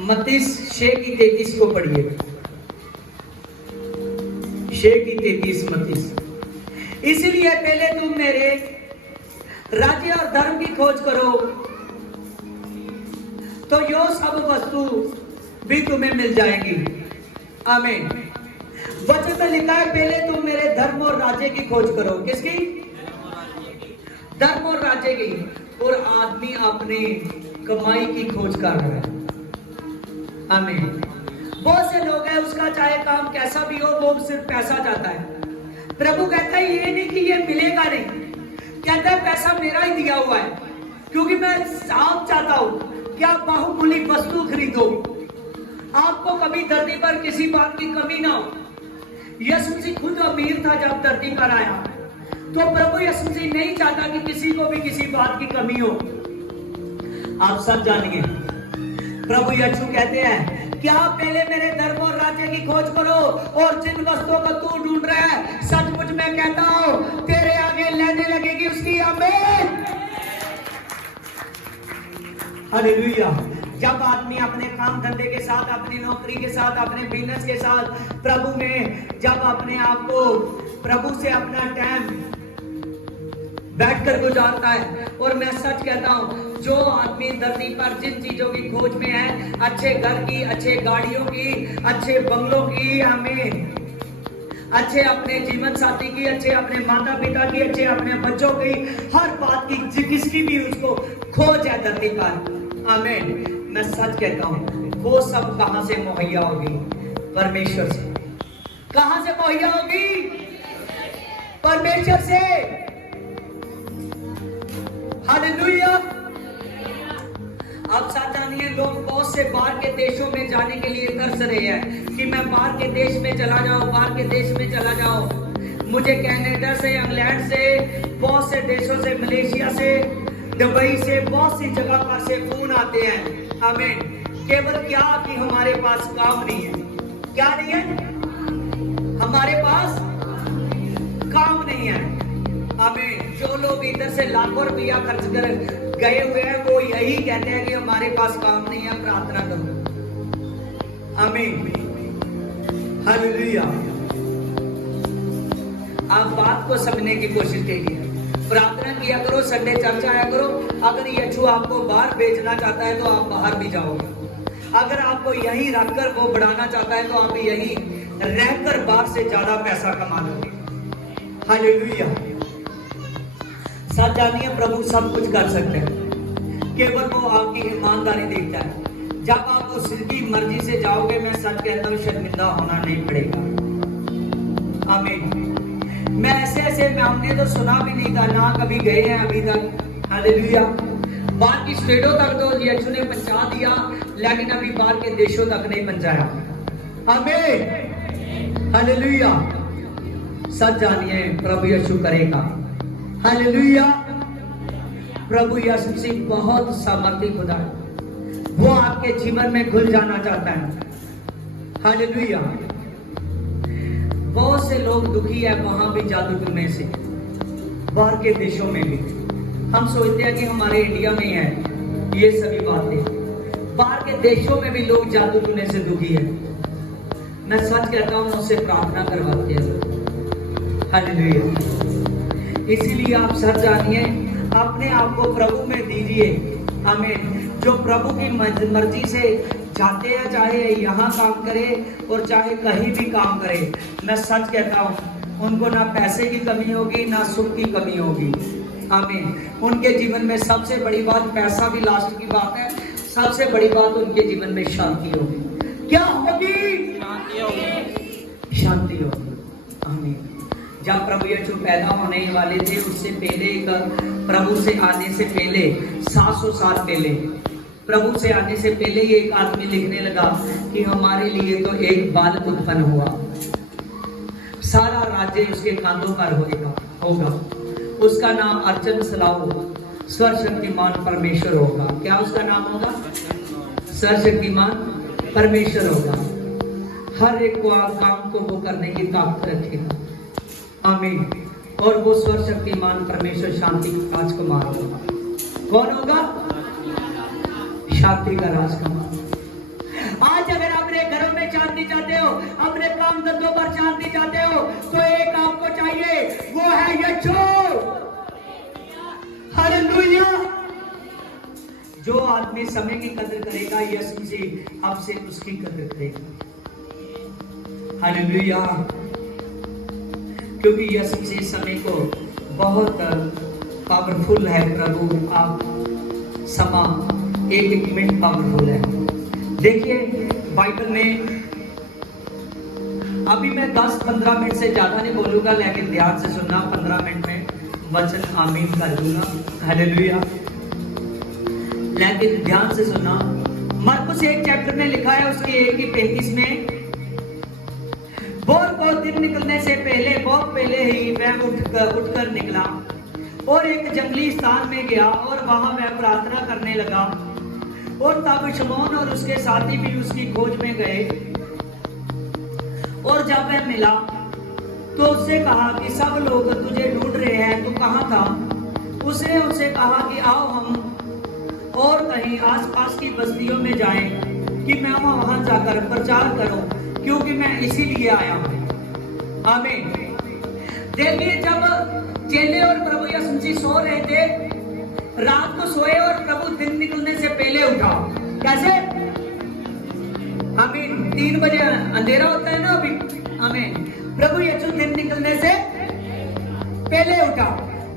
मत्ती 6:33 को पढ़िए। 6:33 मत्ती। इसलिए पहले तुम मेरे राज्य और धर्म की खोज करो तो यो सब वस्तु भी तुम्हें मिल जाएगी। आमीन। वचन में लिखा है पहले तुम मेरे धर्म और राज्य की खोज करो। किसकी? धर्म और राज्य की। और आदमी अपनी कमाई की खोज कर रहा है। आमीन। बहुत से लोग हैं, उसका चाहे काम कैसा भी हो, वो सिर्फ पैसा चाहता है। प्रभु कहता है ये नहीं कि ये मिलेगा नहीं, कहता है पैसा मेरा ही दिया हुआ है, क्योंकि मैं आप चाहता हूं कि आप बहुमूल्य वस्तु खरीदो, आपको कभी धरती पर किसी बात की कमी ना हो। यीशु मसीह खुद अमीर था जब धरती पर आया, तो प्रभु यीशु मसीह नहीं चाहता कि किसी को भी किसी बात की कमी हो। आप सब जानिए, प्रभु यीशु कहते हैं कि आप पहले मेरे धर्म और राज्य की खोज करो और जिन वस्तुओं को तू ढूंढ रहा है, सचमुच मैं कहता हूं तेरे आगे लेने लगेगी उसकी। आमीन। हालेलुया। जब आदमी अपने काम धंधे के साथ, अपनी नौकरी के साथ, अपने बिजनेस के साथ प्रभु में, जब अपने आप को प्रभु से अपना टाइम बैठकर गुजारता है, और मैं सच कहता हूं जो आदमी धरती पर जिन चीजों की खोज में है, अच्छे घर की, अच्छे गाड़ियों की, अच्छे बंगलों की, हमें अच्छे अपने जीवन साथी की, अच्छे अपने माता पिता की, अच्छे अपने बच्चों की, हर बात की किसकी भी उसको खोज है धरती पर। आमीन। मैं सच कहता हूं वो सब कहां से मुहैया होगी? परमेश्वर से। कहां से मुहैया होगी? परमेश्वर से। हालेलुया। आप साथ जानिए, लोग बहुत से बाहर के देशों में जाने के लिए तरस रहे हैं कि मैं बाहर के देश में चला जाऊं, बाहर के देश में चला जाऊं। मुझे कनाडा से, इंग्लैंड से, बहुत से देशों से, मलेशिया से, दुबई से, बहुत सी जगह पर से फोन आते हैं। आमीन। केवल क्या कि हमारे पास काम नहीं है। क्या नहीं है? हमारे पास काम नहीं है। आमीन। जो लोग इधर से लाखों रुपया खर्च कर गए हुए हैं, वो यही कहते हैं कि हमारे पास काम नहीं है, प्रार्थना करो। आमीन। हालेलुया। आप बात को समझने की कोशिश कीजिए, प्रार्थना किया करो, संडे चर्च आया करो। अगर यीशु आपको बाहर भेजना चाहता है तो आप बाहर भी जाओगे। अगर आपको यहीं रखकर वो बढ़ाना चाहता है तो आप यहीं रहकर बाहर से ज्यादा पैसा कमा लोगे। हालेलुया। सच जानिए, प्रभु सब कुछ कर सकते हैं, केवल वो आपकी ईमानदारी देखता है। जब आप उसकी मर्जी से जाओगे, मैं सच कहता हूं शर्मिंदा होना नहीं पड़ेगा। आमीन। मैं ऐसे हमने तो सुना भी नहीं था, ना कभी गए हैं अभी तक। हालेलुया। बाहर की स्टेटों तक तो यीशु ने पहुंचा दिया, लेकिन अभी बाहर के देशों तक नहीं पहुंचाया। आमीन। हालेलुया। सच जानिए, प्रभु यीशु करेगा। हालेलुया। प्रभु यीशु मसीह बहुत सामर्थी खुदा है, वो आपके जीवन में घुल जाना चाहता है। हालेलुया। बहुत से लोग दुखी है वहां भी जादू टूने से, बाहर के देशों में भी। हम सोचते हैं कि हमारे इंडिया में है ये सभी बातें, बाहर के देशों में भी लोग जादू टूने से दुखी है। मैं सच कहता हूं, उससे प्रार्थना करवाते हैं। हालेलुया। इसीलिए आप सच जानिए, अपने आप को प्रभु में दीजिए। आमीन। जो प्रभु की मर्जी से चाहते हैं, चाहे यहाँ काम करे और चाहे कहीं भी काम करे, मैं सच कहता हूँ उनको ना पैसे की कमी होगी, ना सुख की कमी होगी। आमीन। उनके जीवन में सबसे बड़ी बात, पैसा भी लास्ट की बात है, सबसे बड़ी बात उनके जीवन में शांति होगी। क्या होगी? शांति होगी। शांति होगी। आमीन। जब प्रभु यीशु पैदा होने वाले थे उससे पहले, प्रभु से आने से पहले 700 साल पहले, प्रभु से आने से पहले ही एक आदमी लिखने लगा कि हमारे लिए तो एक बालक उत्पन्न हुआ, सारा राज्य उसके कांधों पर होगा। उसका नाम अर्चन सलाऊ सर्वशक्तिमान परमेश्वर होगा। क्या उसका नाम होगा? सर्वशक्तिमान परमेश्वर होगा। हर एक को काम को वो करने की ताकत रखेगा। आमीन। और वो सर्वशक्तिमान परमेश्वर शांति का राजकुमार होगा। कौन होगा? शांति का राजकुमार। आज अगर अपने घरों में शांति चाहते हो, अपने काम धंधों पर शांति चाहते हो, तो एक आपको चाहिए, वो है यीशु। हालेलुया। जो आदमी समय की कदर करेगा, यीशु जी अब से उसकी कदर करेगा। हालेलुया। क्योंकि यीशु जी समय को बहुत पावरफुल है। प्रभु आप समा एक मिनट पावरफुल है। देखिए बाइबल में, अभी मैं 10-15 मिनट से ज्यादा नहीं बोलूंगा, लेकिन ध्यान से सुनना। 15 मिनट में वचन आमीन कर दूंगा। हालेलुया। लेकिन ध्यान से सुनना। मरकुस 1 चैप्टर में लिखा है, उसके 1:35 में, बहुत दिन निकलने से पहले, बहुत पहले ही वह उठकर निकला और एक जंगली स्थान में गया और वहां वह प्रार्थना करने लगा। और तब शमौन और उसके साथी भी उसकी खोज में गए। और जब वह मिला तो उससे कहा कि सब लोग तुझे ढूंढ रहे हैं, तू कहाँ था? उसने उनसे कहा कि आओ हम और कहीं आसपास की बस्तियों में जाएं कि मैं वहां जाकर प्रचार करूं, क्योंकि मैं इसीलिए आया हूं। आमीन। देखिए जब चेले और प्रभु यीशु मसीह सो रहे थे, रात को सोए और प्रभु दिन निकलने से पहले उठा। कैसे? आमीन। 3 बजे अंधेरा होता है ना अभी। आमीन। प्रभु यीशु दिन निकलने से पहले उठा।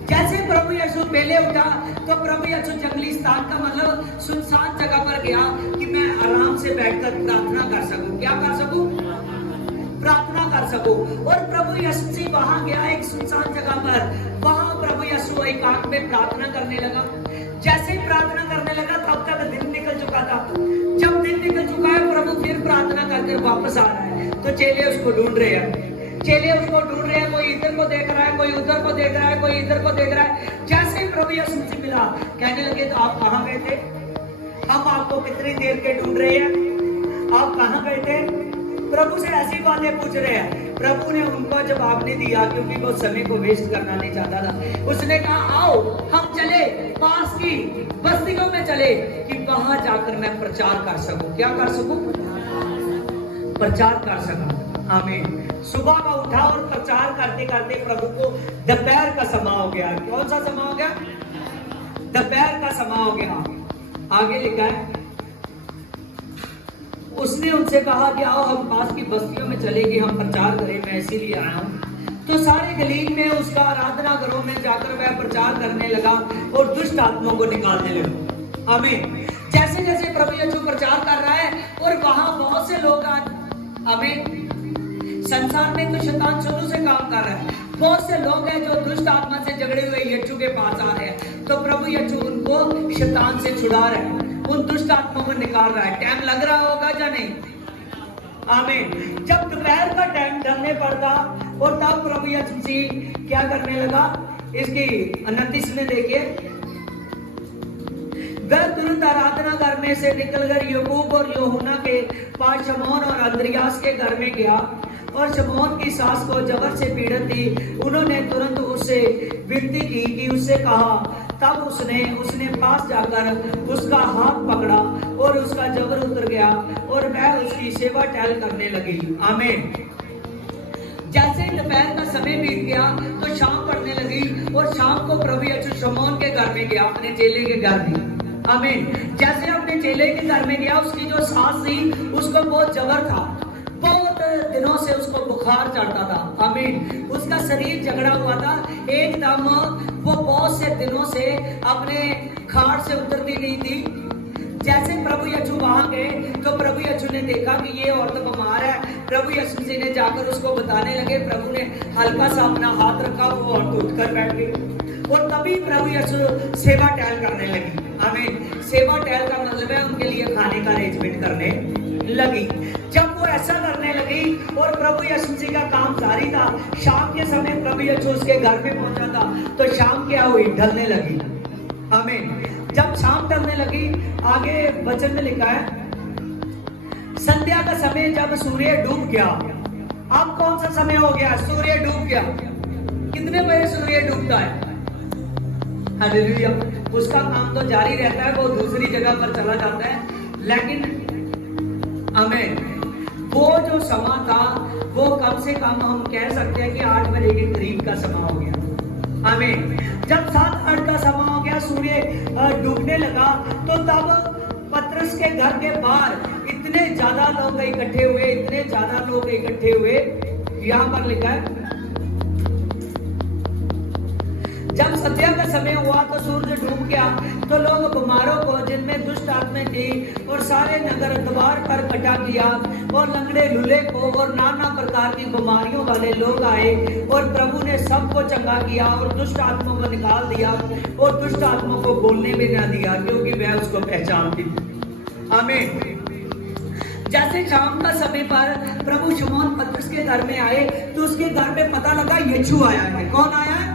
जैसे प्रभु यीशु पहले उठा तो प्रभु यीशु जंगली स्थान का मतलब सुनसान जगह पर गया कि मैं आराम से बैठकर प्रार्थना कर सकूं। क्या कर सकूं? प्रार्थना कर सकूं। और प्रभु यीशु मसीह वहां गया एक सुनसान जगह पर। वहां प्रभु यीशु एकांत में प्रार्थना करने लगा। जैसे प्रार्थना करने लगा तब तक दिन निकल चुका था। जब दिन निकल चुका है, प्रभु फिर प्रार्थना करके वापस आ रहा है, तो चेले उसको ढूंढ रहे हैं। चेले उसको ढूंढ रहे हैं, कोई इधर को देख रहा है, कोई उधर को देख रहा है, कोई इधर को देख रहा है। जैसे प्रभु यीशु मसीह मिला, कहने लगे तो आप कहाँ गए थे? हम आपको कितनी देर के ढूंढ रहे हैं, आप कहाँ गए थे? प्रभु से ऐसी बातें पूछ रहे हैं। प्रभु ने उनको जवाब नहीं दिया, क्योंकि वो समय को वेस्ट करना नहीं चाहता था। उसने कहा आओ हम चले पास की बस्तियों में चले कि वहां जाकर मैं प्रचार कर सकूं। क्या कर सकूं? प्रचार कर सकूं। आमीन। सुबह का उठा और प्रचार करते करते प्रभु को दोपहर का समय हो गया। कौन सा समय हो गया? दोपहर का समय हो गया। आगे लिखा है, उसने उनसे कहा कि आओ हम पास की बस्तियों में चले कि हम प्रचार करें, मैं इसीलिए आया हूं। तो सारे गलील में उसका आराधना घरों में जाकर वह प्रचार करने लगा और दुष्ट आत्माओं को निकालने लगा। आमीन। जैसे जैसे प्रभु यीशु प्रचार कर रहा है और वहां बहुत से लोग आमीन। संसार में तो शैतान शुरू से काम कर रहा है। बहुत से लोग हैं जो दुष्ट आत्मा से झगड़े हुए यीशु के पास आ रहे हैं, तो प्रभु यीशु उनको शैतान से छुड़ा रहे हैं, उन दुष्ट आत्माओं को निकाल रहा है। टाइम लग रहा होगा या नहीं? आमीन। जब दोपहर का टाइम ढलने पर था और तब प्रभु यीशु मसीह क्या करने लगा, इसकी 29 में देखिए, वह तुरंत आराधना घर में से निकलकर याकूब और यूहन्ना के पास शमौन और अंद्रियास के घर में गया। और शमौन की सास को जबर से पीड़ित थी। उन्होंने तुरंत उससे विनती की कि उससे कहा। तब उसने पास जाकर उसका हाथ पकड़ा और उसका जबर उतर गया और वह उसकी सेवा टहल करने लगी। आमीन। जैसे दोपहर का समय बीत गया तो शाम पड़ने लगी और शाम को प्रभु यीशु शमौन के घर में गया, अपने चेले के घर में। आमीन। जैसे अपने चेले के घर में गया, उसकी जो सास थी उसको बहुत जबर था, बहुत दिनों से उसको बुखार चढ़ता था। आमीन। उसका शरीर झगड़ा हुआ था, एकदम वो बहुत से दिनों से अपने खाट से उतरती नहीं थी। जैसे प्रभु यीशु वहां गए तो प्रभु यीशु ने देखा कि ये औरत बीमार है। प्रभु यीशु जी ने जाकर उसको बताने लगे। प्रभु ने हल्का सा अपना हाथ रखा, वो औरत उठकर बैठ गई और तभी प्रभु यीशु सेवा टहल करने लगी। हमें सेवा टहल का मतलब है उनके लिए खाने का अरेंजमेंट करने लगी। जब वो ऐसा करने लगी और प्रभु यीशु जी का काम जारी था, शाम के समय प्रभु यीशु उसके घर में पहुंचा था तो शाम क्या हुई, ढलने लगी। हमें जब शाम ढलने लगी, आगे वचन में लिखा है संध्या का समय जब सूर्य डूब गया। अब कौन सा समय हो गया, सूर्य डूब गया। कितने बजे सूर्य डूबता है? हालेलुया। उसका काम तो जारी रहता है, वो दूसरी जगह पर चला जाता है, लेकिन हमें वो जो समा था वो कम से कम हम कह सकते हैं कि 8 बजे के करीब का समय हो गया। हमें जब 7-8 का समय हो गया, सूर्य डूबने लगा, तो तब पतरस के घर के बाहर इतने ज्यादा लोग इकट्ठे हुए, इतने ज्यादा लोग इकट्ठे हुए। यहां पर लिखा है जब संध्या का समय हुआ तो सूरज डूब गया, तो लोग बीमारों को जिनमें दुष्ट आत्माएं थी और सारे नगर द्वार पर इकट्ठा किया, और लंगड़े लूले को और नाना प्रकार की बीमारियों वाले लोग आए, और प्रभु ने सबको चंगा किया और दुष्ट आत्माओं को निकाल दिया और दुष्ट आत्माओं को बोलने भी न दिया, क्योंकि वह उसको पहचानती थी। आमीन। जैसे शाम का समय पर प्रभु शमौन पतरस के घर में आए तो उसके घर में पता लगा यीशु आया है। कौन आया है?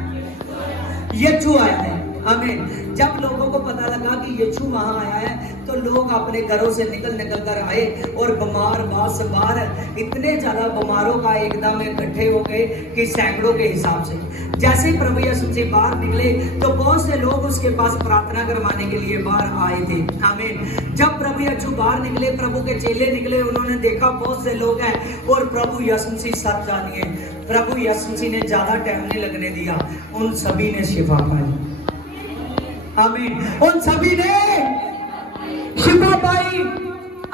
यीशु आया है। हमें जब लोगों को पता लगा कि यीशु वहां आया है तो लोग अपने घरों से निकल कर आए, और बीमार बार इतने ज्यादा बीमारों का एकदम इकट्ठे हो गए कि सैकड़ों के हिसाब से। जैसे ही प्रभु यीशु से बाहर निकले तो बहुत से लोग उसके पास प्रार्थना करवाने के लिए बाहर आए थे। आमीन। जब प्रभु यीशु बाहर निकले, प्रभु के चेले निकले, उन्होंने देखा बहुत से लोग हैं, और प्रभु यीशु से सच जानिए, प्रभु यीशु जी ने ज्यादा टाइम नहीं लगने दिया, उन सभी ने शिफा पाई। आमीन। उन सभी ने शिफा पाई।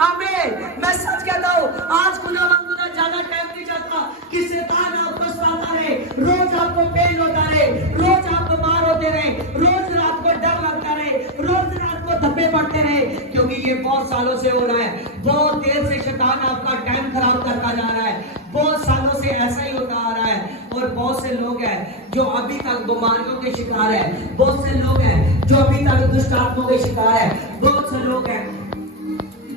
आमीन। मैं सच कहता हूँ, आज खुदावंद ज्यादा टाइम नहीं जाता कि शैतान आपको सताता रहे, रोज आपको पेन होता रहे, रोज आप बीमार होते रहे, रोज रात को डर लगता रहे, रोज रात को धब्बे पड़ते रहे, क्योंकि ये बहुत सालों से हो रहा है। बहुत देर से शैतान आपका टाइम खराब करता जा रहा है, बहुत सालों से ऐसा ही होता आ रहा है। और बहुत से लोग हैं जो अभी तक बीमारियों के शिकार है, बहुत से लोग हैं जो अभी तक दुष्ट आत्माओं के शिकार है, बहुत से लोग हैं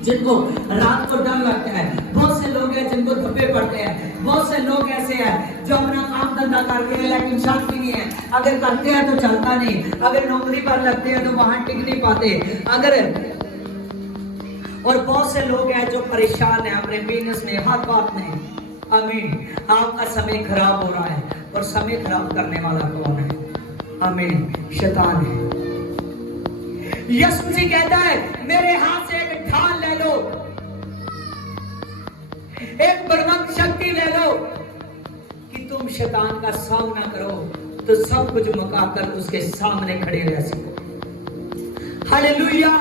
जिनको रात को डर लगता है, बहुत से लोग हैं जिनको धब्बे पड़ते हैं, बहुत से लोग ऐसे हैं जो अपना काम धंधा कर रहे हैं लेकिन शांति नहीं है, अगर करते हैं तो चलता नहीं, अगर नौकरी पर लगते हैं तो वहां टिक नहीं पाते, और बहुत से लोग हैं जो परेशान है अपने बिजनेस में, हर बात में। आमीन। आपका समय खराब हो रहा है, और समय खराब करने वाला कौन है? आमीन। शैतान है। यीशु जी कहता है मेरे हाथ से एक ढाल ले लो, एक बलवंत शक्ति ले लो कि तुम शैतान का सामना करो तो सब कुछ मुकाकर उसके सामने खड़े रह सको। हालेलुया।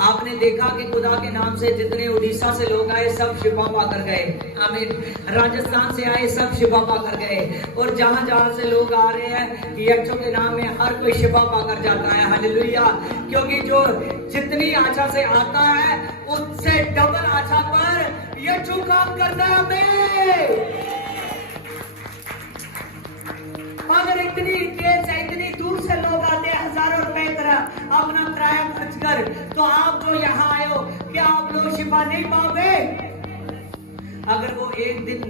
आपने देखा कि खुदा के नाम से जितने उड़ीसा से लोग आए सब शिफा पाकर गए। आमीन। राजस्थान से आए सब शिफा पाकर गए, और जहां जहां से लोग आ रहे हैं यीशु के नाम में हर कोई शिफा पाकर जाता है। हालेलुया। क्योंकि जो जितनी आशा से आता है उससे डबल आशा पर यीशु काम करता है। हमें अगर इतनी देर से इतनी दूर से लोग आते हैं हजारों रुपए अपना किराया खर्च कर, तो आप जो यहाँ आए हो क्या आप लोग शिफा नहीं पाओगे? अगर वो एक दिन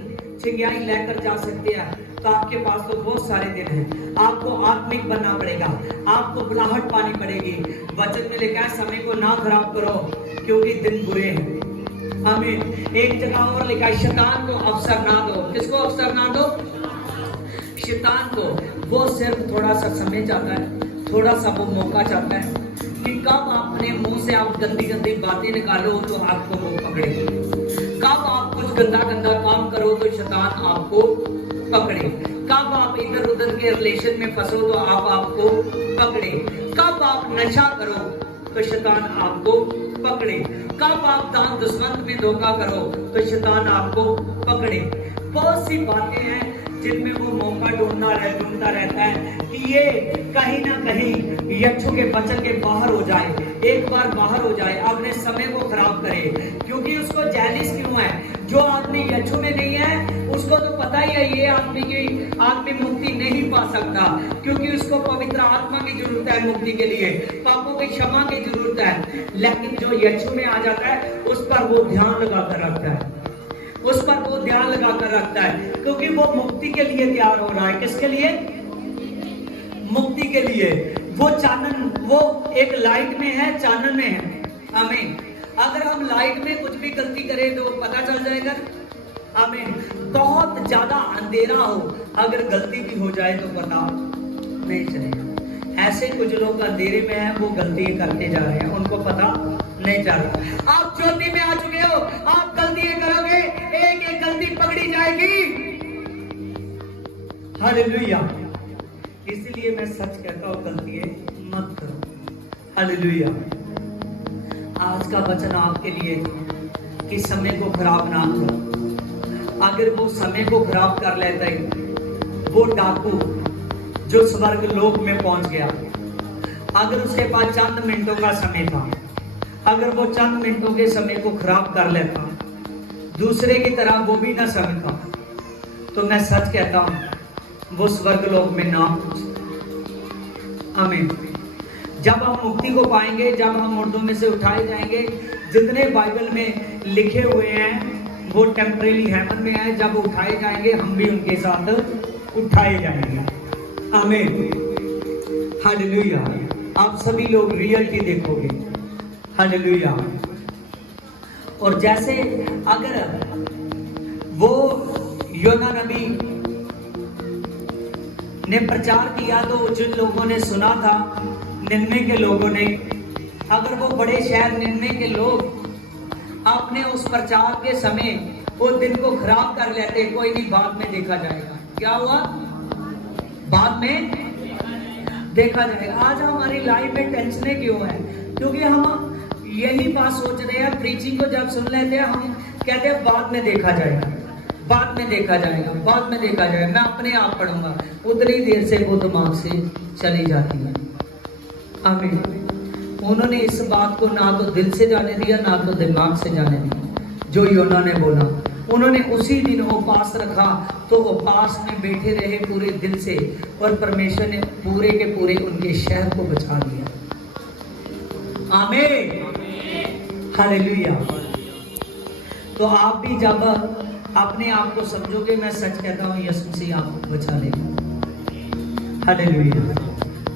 चिंगाई लेकर जा सकते हैं तो आपके पास तो बहुत सारे दिन हैं। आपको आत्मिक बनना पड़ेगा, आपको बुलाहट पानी पड़ेगी। वचन में लिखा है समय को ना खराब करो क्योंकि दिन बुरे हैं। आमीन। एक जगह और लिखा है शैतान को अवसर ना दो। किसको अवसर ना दो? शैतान को। वो सिर्फ थोड़ा सा समय चाहता है, थोड़ा सा वो मौका चाहता है कि कब अपने मुंह से आप गंदी गंदी बातें निकालो तो आपको वो पकड़े, कब आप कुछ गंदा गंदा काम करो तो शैतान आपको पकड़े, कब आप इधर उधर के रिलेशन में फंसो तो आपको पकड़े, कब आप नशा करो तो शैतान आपको पकड़े, कब आप दान दुश्मन में धोखा करो तो शैतान आपको पकड़े। बहुत सी बातें हैं जिनमें वो मौका ढूंढता रहता है कि ये कहीं ना कहीं यीशु के वचन के बाहर हो जाए, एक बार बाहर हो जाए, अपने समय को खराब करे, क्योंकि उसको जेलिस क्यों है? जो आदमी यीशु में नहीं है उसको तो पता ही है ये आदमी मुक्ति नहीं पा सकता, क्योंकि उसको पवित्र आत्मा की जरूरत है मुक्ति के लिए, पापों की क्षमा की जरूरत है। लेकिन जो यीशु में आ जाता है उस पर वो ध्यान लगाकर रखता है, उस पर वो ध्यान लगाकर रखता है, क्योंकि वो मुक्ति के लिए तैयार हो रहा है। किसके लिए? मुक्ति के लिए। वो चानन, वो एक लाइट में है, चानन में है। आमीन। अगर हम लाइट में कुछ भी गलती करें तो पता चल जाएगा। आमीन। बहुत ज्यादा अंधेरा हो, अगर गलती भी हो जाए तो पता नहीं चलेगा। ऐसे कुछ लोग अंधेरे में हैं, वो गलती करते जा रहे हैं, उनको पता नहीं चल रहा। आप ज्योति में आ चुके हो, आप गलती करोगे, एक एक गलती पकड़ी जाएगी। हालेलुया। इसलिए मैं सच कहता हूं, गलती मत करो। हालेलुया। आज का वचन आपके लिए कि समय को खराब ना करो। अगर वो समय को खराब कर लेता है, वो डाकू जो स्वर्ग लोक में पहुंच गया, अगर उसके पास चंद मिनटों का समय था, अगर वो चंद मिनटों के समय को खराब कर लेता, दूसरे की तरह वो भी ना समझता, तो मैं सच कहता हूं वो स्वर्ग लोक में ना पहुंचे। आमीन। जब हम मुक्ति को पाएंगे, जब हम मुर्दों में से उठाए जाएंगे, जितने बाइबल में लिखे हुए हैं वो टेम्परेरी हेवन में है, जब उठाए जाएंगे हम भी उनके साथ उठाए जाएंगे। आमीन। हालेलुया। आप सभी लोग रियलिटी देखोगे। हालेलुया। और जैसे अगर वो योना नबी ने प्रचार किया तो जिन लोगों ने सुना था, निन्वे के लोगों ने, अगर वो बड़े शहर निन्वे के लोग अपने उस प्रचार के समय उस दिन को खराब कर लेते, कोई नहीं, बाद में देखा जाएगा। क्या हुआ? बाद में देखा जाएगा। आज हमारी लाइफ में टेंशनें क्यों है? क्योंकि हम यही बात सोच रहे हैं, प्रीचिंग को जब सुन लेते हैं हम कहते हैं बाद में देखा जाएगा, बाद में देखा जाएगा, बाद में देखा जाएगा, मैं अपने आप पढ़ूंगा। उतनी देर से वो दिमाग से चली जाती है। आमीन। उन्होंने इस बात को ना तो दिल से जाने दिया, ना तो दिमाग से जाने दिया। जो योना ने बोला, उन्होंने उसी दिन उपवास रखा, तो उपवास में बैठे रहे पूरे दिल से, और परमेश्वर ने पूरे के पूरे उनके शहर को बचा लिया। आमीन। हालेलुया। तो आप भी जब अपने आप को समझोगे, मैं सच कहता हूँ यीशु से आपको बचा लेगा। हालेलुया।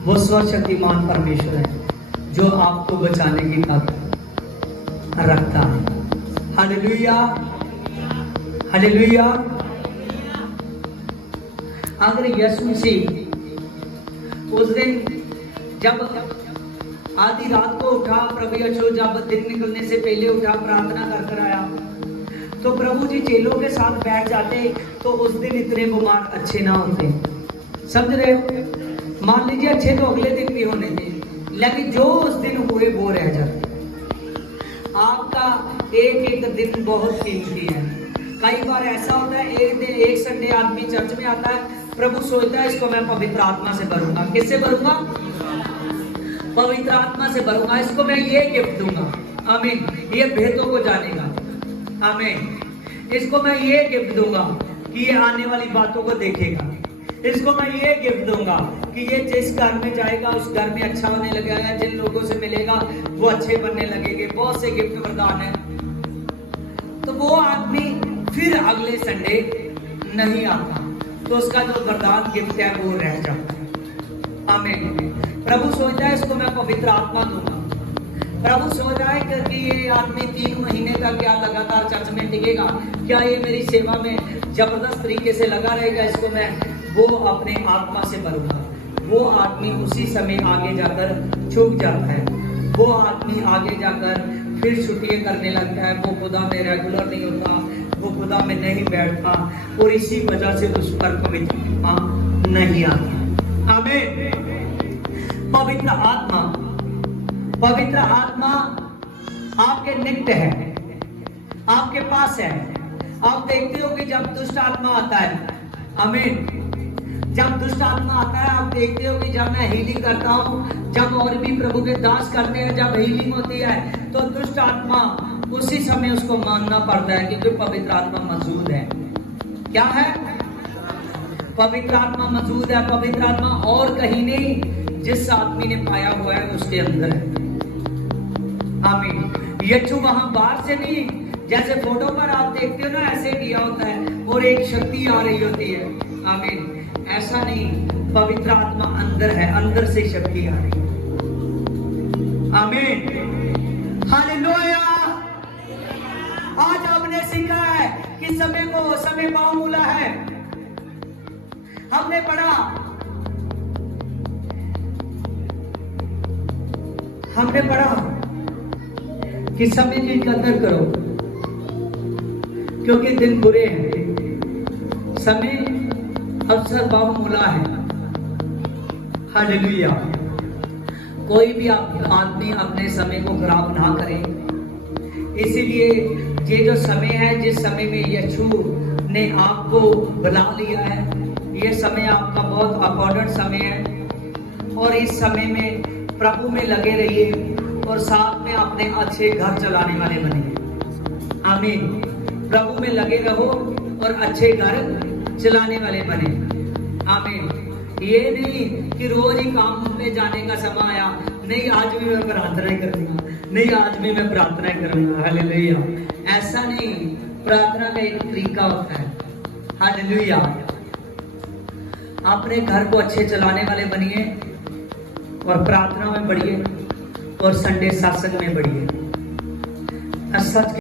वो सर्वशक्तिमान परमेश्वर है जो आपको बचाने की ताकत रखता है। हालेलुया। हालेलुया। अगर यीशु मसीह उस दिन जब आधी रात को उठा, प्रभु यीशु जब दिन निकलने से पहले उठा, प्रार्थना कर आया, तो प्रभु जी चेलों के साथ बैठ जाते तो उस दिन इतने बीमार अच्छे ना होते। समझ रहे हो? मान लीजिए अच्छे तो अगले दिन भी होने थे, लेकिन जो उस दिन हुए वो रह जाते। आपका एक एक दिन बहुत कीमती है। कई बार ऐसा होता है, एक दिन एक संडे आदमी चर्च में आता है, प्रभु सोचता है इसको मैं पवित्र आत्मा से भरूंगा। किससे भरूंगा? पवित्र आत्मा से भरूंगा, इसको मैं ये गिफ्ट दूंगा। आमीन। ये भेदों को जानेगा। आमीन। इसको मैं ये गिफ्ट दूंगा कि ये आने वाली बातों को देखेगा। इसको मैं ये गिफ्ट दूंगा कि ये जिस घर में जाएगा उस घर में अच्छा होने लगेगा, जिन लोगों से मिलेगा वो अच्छे बनने लगेंगे। बहुत से गिफ्ट वरदान है। तो वो आदमी फिर अगले संडे नहीं आता, तो उसका जो वरदान गिफ्ट है वो रह जाता है। आमीन। प्रभु सोचता है इसको मैं पवित्र आत्मा दूंगा। प्रभु सोच रहा है कि ये आदमी 3 महीने तक क्या लगातार चर्च में टिकेगा, क्या ये मेरी सेवा में जबरदस्त तरीके से लगा रहेगा, इसको मैं वो अपने आत्मा से भरूंगा। वो आदमी उसी समय आगे जाकर चूक जाता है। वो आदमी आगे जाकर फिर छुट्टियां करने लगता है, वो खुदा में रेगुलर नहीं होता, वो खुदा में नहीं बैठता, और इसी वजह से उस पर पवित्र आत्मा नहीं आता। आमीन। पवित्र आत्मा, पवित्र आत्मा आपके निकट है, आपके पास है। आप देखते हो कि जब दुष्ट आत्मा आता है, आमीन, जब दुष्ट आत्मा आता है, आप देखते हो कि जब मैं हीलिंग करता हूँ, जब और भी प्रभु के दास करते हैं, जब हीलिंग होती है तो दुष्ट आत्मा उसी समय उसको मानना पड़ता है, क्योंकि पवित्र आत्मा मौजूद है। क्या है? पवित्र आत्मा मौजूद है। पवित्र आत्मा और कहीं नहीं, जिस आदमी ने पाया हुआ है उसके अंदर है। आमीन। यीशु वहां बाहर से नहीं, जैसे फोटो पर आप देखते हो ना, ऐसे किया होता है और एक शक्ति आ रही होती है। आमीन। ऐसा नहीं, पवित्र आत्मा अंदर है, अंदर से शक्ति आ रही है। आमीन। हालेलुया। आज हमने सीखा है कि समय को समय बहुमूल्य है। हमने पढ़ा कि समय की कदर करो, क्योंकि दिन बुरे हैं। समय अवसर बहुमूल्य है। हालेलुया। कोई भी आदमी अपने समय को खराब ना करे। इसीलिए ये जो समय है, जिस समय में यीशु ने आपको बुला लिया है, ये समय आपका बहुत इम्पोर्टेंट समय है। और इस समय में प्रभु में लगे रहिए और साथ में अपने अच्छे घर चलाने वाले बनिए। आमीन। प्रभु में लगे रहो और अच्छे घर चलाने वाले बने। आमीन। ये नहीं कि रोज ही काम पे जाने का समय आया, नहीं आज भी मैं प्रार्थना करूंगा, नहीं आज भी मैं प्रार्थना करूंगा। हालेलुया। ऐसा नहीं, प्रार्थना का एक तरीका होता है। हालेलुया। अपने घर को अच्छे चलाने वाले बनिए और प्रार्थना में बढ़िए और संडे सत्संग में बढ़िए। सच